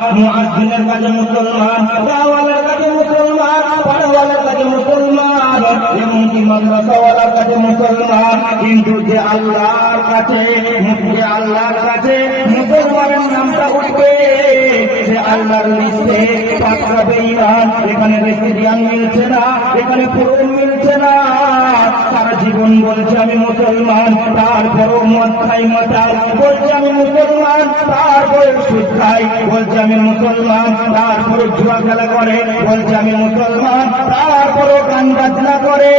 মুয়াজ্জিনের কাছে মুসলমান, দাওয়ালের কাছে মুসলমান, পড়াওয়ালার কাছে মুসলমান, এমনকি মাদ্রাসাওয়ালার কাছে মুসলমান। কিন্তু যে আল্লাহর কাছে মুসলমানের নামটা উঠবে, যে আল্লাহর লিস্টে পাঁচটা বেঈমান, এখানে রেসিডিয়ান মিলছে না, এখানে পুরো মিলছে না। সারা জীবন বলছে আমি মুসলমান, তারপরও মদ খাই মাতাল, বলছে আমি মুসলমান, তারপরে সুদ খাই, বলছে আমি মুসলমান, তারপরে জুয়া খেলা করে, বলছে আমি মুসলমান, তারপরও গান বাজনা করে,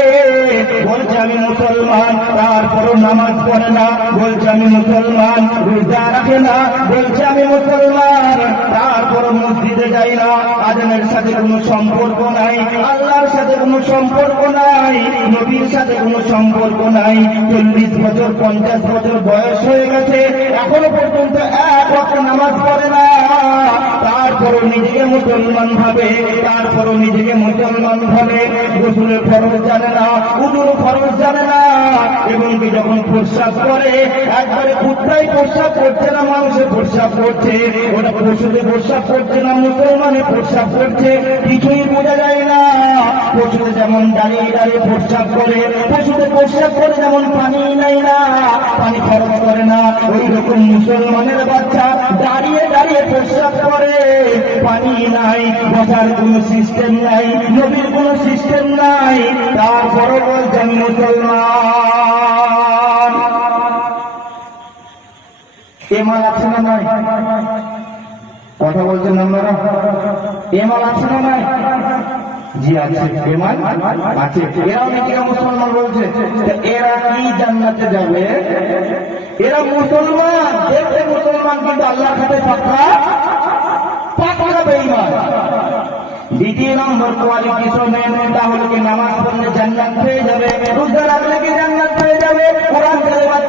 বলছে আমি মুসলমান, তারপরও নামাজ পড়ে না, বলছে আমি মুসলমান, রোজা রাখে না, বলছে আমি মুসলমান, তারপরও মসজিদে যাই না, আজানের সাথে কোনো সম্পর্ক নাই, আল্লাহর সাথে কোনো সম্পর্ক নাই, নবীর সাথে কোনো সম্পর্ক নাই। 40 বছর 50 বছর বয়স হয়ে গেছে, এখনো পর্যন্ত এক ওয়াক্ত নামাজ পড়ে না, তারপরও নিজেকে মুসলমান ভাবে, গোসলের ফরজ জানে না, উযুর ফরজ জানে না, এবং যখন প্রস্রাব করে একবারে কুত্তাই প্রস্রাব করছে না, মানুষের প্রস্রাব করছে, ওটা পশুতে প্রস্রাব করছে না, মুসলমানের প্রস্রাব করছে, কিছুই বোঝা যায় না। পশুতে যেমন দাঁড়িয়ে দাঁড়িয়ে প্রস্রাব করে, পশুতে প্রস্রাব করে যেমন পানি নেয় না, পানি খরচ করে না, ওই রকম মুসলমানের বাচ্চা দাঁড়িয়ে দাঁড়িয়ে প্রস্রাব করে, পানি নাই, বসার কোনো সিস্টেম নাই, নবীর কোনো সিস্টেম নাই, তারপরও বলছে আমি মুসলমান। এমাল আছে না নাই? কথা বলছেন আপনারা? এমাল আছে না নাই? জি আছে, এমাল আছে। এরাও নাকি মুসলমান বলছে, এরা কি জান্নাতে যাবে? এরা মুসলমান, দেখতে মুসলমান, কিন্তু আল্লাহর কাছে পাক্কা বেঈমান। দ্বিতীয় নম্বর কোয়ালিটি শোনেন, তাহলে কি নামাজ পড়লে জান্নাত পেয়ে যাবে, রোজা রাখলে কি জান্নাত পেয়ে যাবে, কোরআন তেলাওয়াত